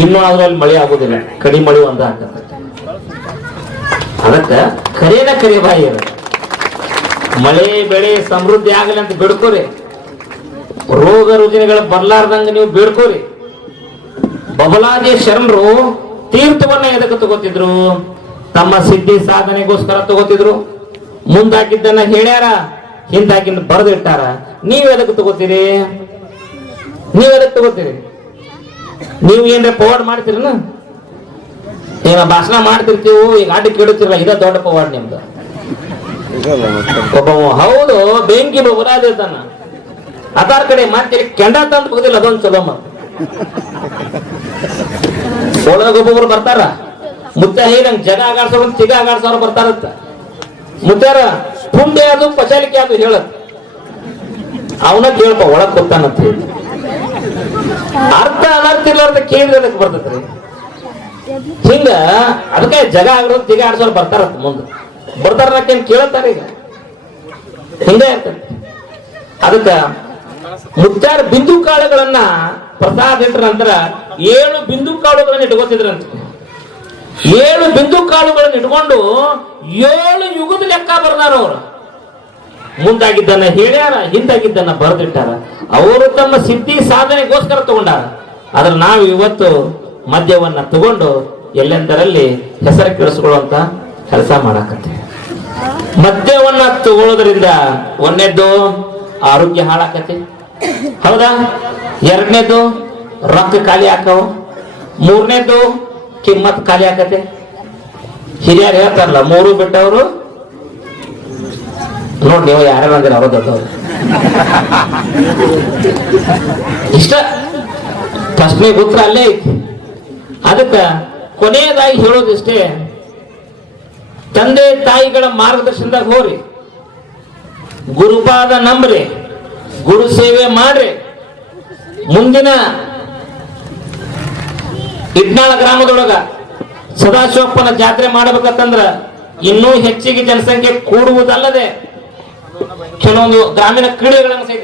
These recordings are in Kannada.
ಇನ್ನು ಅದ್ರಲ್ಲಿ ಮಳೆ ಆಗುದಿಲ್ಲ, ಕಡಿಮೆ ಮಳೆ ಒಂದ ಹಾಕತ್ತೆ. ಅದಕ್ಕ ಕರೇನ ಕರಿ ಬಾಯಿ ಇರ ಮಳೆ ಬೆಳೆ ಸಮೃದ್ಧಿ ಆಗಲಿ ಅಂತ ಬೇಡ್ಕೋರಿ. ರೋಗ ರುಜಿನಗಳ ಬರ್ಲಾರ್ದಂಗ ನೀವು ಬೇಡ್ಕೋರಿ. ಬಬಲಾದಿ ಶರಣರು ತೀರ್ಥವನ್ನ ಎದಕ್ಕೆ ತಗೋತಿದ್ರು? ತಮ್ಮ ಸಿದ್ಧಿ ಸಾಧನೆಗೋಸ್ಕರ ತಗೋತಿದ್ರು. ಮುಂದಾಕಿದ್ದನ್ನ ಹೇಳ್ಯಾರ, ಹಿಂದಾಕಿಂದ ಬರೆದಿಟ್ಟಾರ. ನೀವ್ ಎದಕ್ಕೆ ತಗೋತೀರಿ? ನೀವ್ ಎದಕ್ಕೆ ತಗೋತೀರಿ? ನೀವು ಏನ್ರ ಪವಾಡ್ ಮಾಡ್ತೀರನ? ಏನ ಭಾಷಣ ಮಾಡ್ತಿರ್ತೀವಿ, ಈಗ ಅಡ್ಡ ಕೇಳುತ್ತಿರಲ್ಲ, ಇದ ದೊಡ್ಡ ಪವಾಡ್ ನಿಮ್ದು. ಒಬ್ಬ ಹೌದು ಬೆಂಕಿ ಬಬಲಾದಿ ಇದ್ದಾನ, ಅದಾರ ಕಡೆ ಮತ್ತೆ ಕೆಂಡ ತಂದು ಹೋಗುದಿಲ್ಲ, ಅದೊಂದು ಚಲೋ ಮಾತು. ಒಳಗೊಬ್ಬೊಬ್ರು ಬರ್ತಾರ, ಮುತ್ತ ನಂಗೆ ಜಗ ಆಗಾಡ್ಸೋರು ತಿಗ ಆಗಾಡ್ಸೋರು ಬರ್ತಾರತ್ತ. ಮುತ್ತಾರ ಪುಂಡೆ ಅದು ಪಚಾಲಿಕೆ ಅದು ಹೇಳತ್, ಅವನ ಕೇಳ್ಪ ಒಳಗ್ ಕೊಡ್ತಾನಂತ ಹೇಳಿ. ಅರ್ಥ ಅನರ್ಥ ಇರ್ಲಾರ್ದ ಕೇಳಿದ್ರೆ ಅದಕ್ಕೆ ಬರ್ತೈತ್ರಿ. ಹಿಂಗ ಅದಕ್ಕೆ ಜಗ ಆಗೋದು ತಿಗ ಆಡ್ಸೋರು ಬರ್ತಾರತ್ತ, ಮುಂದೆ ಬರ್ತಾರ ಕೇಳತ್ತಾರ. ಈಗ ಹಿಂಗೆ ಇರ್ತೈತಿ. ಅದಕ್ಕ ಮುತ್ತಾರ ಬಿಂದು ಕಾಳುಗಳನ್ನ ಪ್ರಸಾದ ಇಟ್ರ ನಂತರ 7 ಬಿಂದು ಕಾಳುಗಳನ್ನ ಇಟ್ಕೋತಿದ್ರಂತ. 7 ಬಿಂದು ಕಾಳುಗಳನ್ನ ಇಟ್ಕೊಂಡು 7 ಯುಗದ ಲೆಕ್ಕ ಬರ್ದಾರ ಅವರು. ಮುಂದಾಗಿದ್ದನ್ನ ಹೇಳ್ಯಾರ, ಹಿಂದಾಗಿದ್ದನ್ನ ಬರೆದಿಟ್ಟಾರ. ಅವರು ತಮ್ಮ ಸಿದ್ಧಿ ಸಾಧನೆಗೋಸ್ಕರ ತಗೊಂಡಾರ. ಆದ್ರೆ ನಾವು ಇವತ್ತು ಮದ್ಯವನ್ನ ತಗೊಂಡು ಎಲ್ಲೆಂದರಲ್ಲಿ ಹೆಸರು ಕೆಡಿಸ್ಕೊಳ್ಳುವಂತ ಕೆಲಸ ಮಾಡಾಕತ್ತೀವಿ. ಮದ್ಯವನ್ನ ತಗೊಳ್ಳೋದ್ರಿಂದ ಒಂದನೇದ್ದು ಆರೋಗ್ಯ ಹಾಳಾಕತಿ, ಹೌದಾ? ಎರಡನೇದು ರೊಕ್ಕ ಖಾಲಿ ಹಾಕವು, ಮೂರನೇದು ಕಿಮ್ಮತ್ ಖಾಲಿ ಆಕತೆ. ಹಿರಿಯರು ಹೇಳ್ತಾರಲ್ಲ, 3 ಬಿಟ್ಟವರು ನೋಡಿ, ನೀವು ಯಾರ್ಯಾರು ಅಂದಿರ ಅವರು ದೊಡ್ಡವರು. ಇಷ್ಟ ಫಸ್ಟ್ನೇ ಉತ್ತರ ಅಲ್ಲೇ ಐತಿ. ಅದಕ್ಕ ಕೊನೆಯದಾಗಿ ಹೇಳೋದಿಷ್ಟೇ, ತಂದೆ ತಾಯಿಗಳ ಮಾರ್ಗದರ್ಶನದಾಗ ಹೋರಿ, ಗುರುಪಾದ ನಂಬ್ರಿ, ಗುರು ಸೇವೆ ಮಾಡ್ರಿ. ಮುಂದಿನ ಇಟ್ನಾಳ ಗ್ರಾಮದೊಳಗ ಸದಾಶಿವಪ್ಪನ ಜಾತ್ರೆ ಮಾಡಬೇಕಂತಂದ್ರ ಇನ್ನೂ ಹೆಚ್ಚಿಗೆ ಜನಸಂಖ್ಯೆ ಕೂಡುವುದಲ್ಲದೆ ಕೆಲವೊಂದು ಗ್ರಾಮೀಣ ಕ್ರೀಡೆಗಳನ್ನು ಸಹಿತ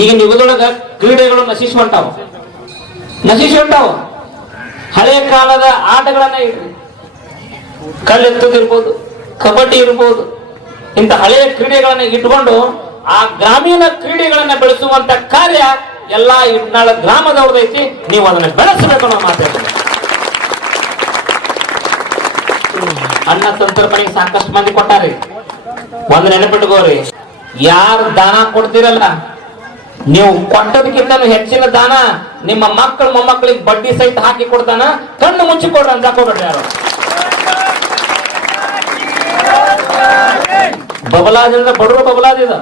ಈಗಿನ ಯುಗದೊಳಗ ಕ್ರೀಡೆಗಳು ನಶಿಸಿ ಹೊಂಟಾವ. ಹಳೆ ಕಾಲದ ಆಟಗಳನ್ನ ಇಡ್ರಿ, ಕಲ್ಲೆತ್ತುದಿರ್ಬೋದು, ಕಬಡ್ಡಿ ಇರ್ಬೋದು, ಇಂಥ ಹಳೆಯ ಕ್ರೀಡೆಗಳನ್ನ ಇಟ್ಕೊಂಡು ಆ ಗ್ರಾಮೀಣ ಕ್ರೀಡೆಗಳನ್ನ ಬೆಳೆಸುವಂತ ಕಾರ್ಯ ಎಲ್ಲಾ ಇಟ್ನಾಳ ಗ್ರಾಮದವ್ರದೈತಿ. ನೀವು ಅದನ್ನ ಬೆಳೆಸಬೇಕು ಅನ್ನೋ ಮಾತಾಡ್ತಾರೆ. ಅನ್ನ ಸಂತರ್ಪಣೆಗೆ ಸಾಕಷ್ಟು ಮಂದಿ ಕೊಟ್ಟಾರಿ. ಒಂದ್ ನೆನಪಿಟ್ಕೋರಿ, ಯಾರು ದಾನ ಕೊಡ್ತಿರಲ್ಲ, ನೀವು ಕೊಟ್ಟದಕ್ಕಿಂತ ಹೆಚ್ಚಿನ ದಾನ ನಿಮ್ಮ ಮಕ್ಕಳು ಮೊಮ್ಮಕ್ಕಳಿಗೆ ಬಡ್ಡಿ ಸಹಿತ ಹಾಕಿ ಕೊಡ್ತಾನ. ಕಣ್ಣು ಮುಚ್ಚಿ ಕೊಡ್ರಿ ಅಂತ ಹಾಕೋಬೇಡ್ರಿ ಯಾರು. ಬಬಲಾದಿಂದ ಬಡವರು ಬಬಲಾದಿದ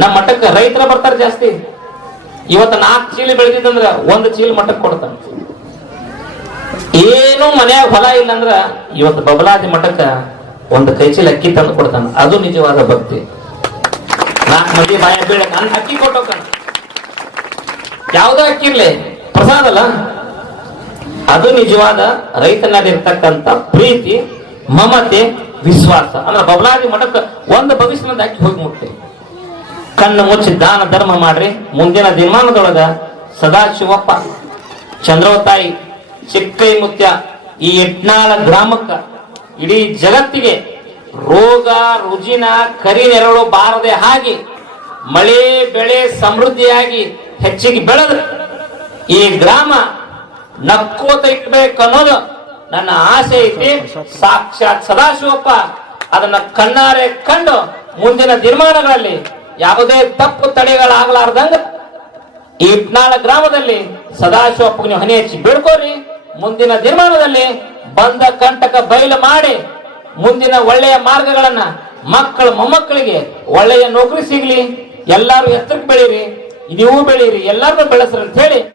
ನಮ್ಮ ಮಠಕ್ಕೆ ರೈತರ ಬರ್ತಾರೆ ಜಾಸ್ತಿ. ಇವತ್ತು 4 ಚೀಲ ಬೆಳೆದಿದ್ದಂದ್ರ 1 ಚೀಲ ಮಠಕ್ಕೆ ಕೊಡ್ತಾನ. ಏನು ಮನ್ಯಾಗ ಹೊಲ ಇಲ್ಲ ಅಂದ್ರ ಇವತ್ತು ಬಬಲಾದಿ ಮಠಕ್ಕ 1 ಕೈ ಚೀಲ ಅಕ್ಕಿ ತಂದು ಕೊಡ್ತಾನ. ಅದು ನಿಜವಾದ ಭಕ್ತಿ. 4 ಮಂದಿ ಬಾಯ ಬೀಳಕ್ ಅಂತ ಅಕ್ಕಿ ಕೊಟ್ಟೋಕ, ಯಾವ್ದೋ ಅಕ್ಕಿ ಇರ್ಲಿ, ಪ್ರಸಾದ ಅಲ್ಲ. ಅದು ನಿಜವಾದ ರೈತನಲ್ಲಿರ್ತಕ್ಕಂಥ ಪ್ರೀತಿ, ಮಮತೆ, ವಿಶ್ವಾಸ. ಅಂದ್ರೆ ಬಬಲಾದಿ ಮಠಕ್ಕೆ 1 ಭವಿಷ್ಯದ ಅಕ್ಕಿ ಹೋಗಿ ಮುಟ್ಟಿ. ಕಣ್ಣು ಮುಚ್ಚಿ ದಾನ ಧರ್ಮ ಮಾಡ್ರಿ. ಮುಂದಿನ ದಿನಮಾನದೊಳಗ ಸದಾಶಿವಪ್ಪ, ಚಂದ್ರವತಾಯಿ, ಚಿಕ್ಕೈ ಮುತ್ಯ, ಈ ಇಟ್ನಾಳ ಗ್ರಾಮಕ್ಕ, ಇಡೀ ಜಗತ್ತಿಗೆ ರೋಗ ರುಜಿನ ಕರಿ ನೆರಳು ಬಾರದೆ ಹಾಗೆ ಮಳೆ ಬೆಳೆ ಸಮೃದ್ಧಿಯಾಗಿ ಹೆಚ್ಚಿಗೆ ಬೆಳೆದು ಈ ಗ್ರಾಮ ನಕ್ಕೋತ ಇಟ್ಬೇಕನ್ನೋದು ನನ್ನ ಆಸೆ ಐತಿ. ಸಾಕ್ಷಾತ್ ಸದಾಶಿವಪ್ಪ ಅದನ್ನ ಕಣ್ಣಾರೆ ಕಂಡು ಮುಂದಿನ ದಿನಮಾನಗಳಲ್ಲಿ ಯಾವುದೇ ತಪ್ಪು ತಡೆಗಳಾಗಲಾರ್ದಂಗ ಈ ಇಟ್ನಾಳ ಗ್ರಾಮದಲ್ಲಿ ಸದಾಶಿವಪ್ಪ ನೀವು ಹನಿ ಹೆಚ್ಚಿ ಬೇಡ್ಕೋರಿ. ಮುಂದಿನ ದಿನಮಾನದಲ್ಲಿ ಬಂದ ಕಂಟಕ ಬಯಲು ಮಾಡಿ ಮುಂದಿನ ಒಳ್ಳೆಯ ಮಾರ್ಗಗಳನ್ನ ಮಕ್ಕಳು ಮೊಮ್ಮಕ್ಕಳಿಗೆ ಒಳ್ಳೆಯ ನೌಕರಿ ಸಿಗ್ಲಿ. ಎಲ್ಲಾರು ಎತ್ತರಕ್ಕೆ ಬೆಳೀರಿ, ನೀವು ಬೆಳೀರಿ, ಎಲ್ಲಾರು ಬೆಳೆಸ್ರಿ ಅಂತ ಹೇಳಿ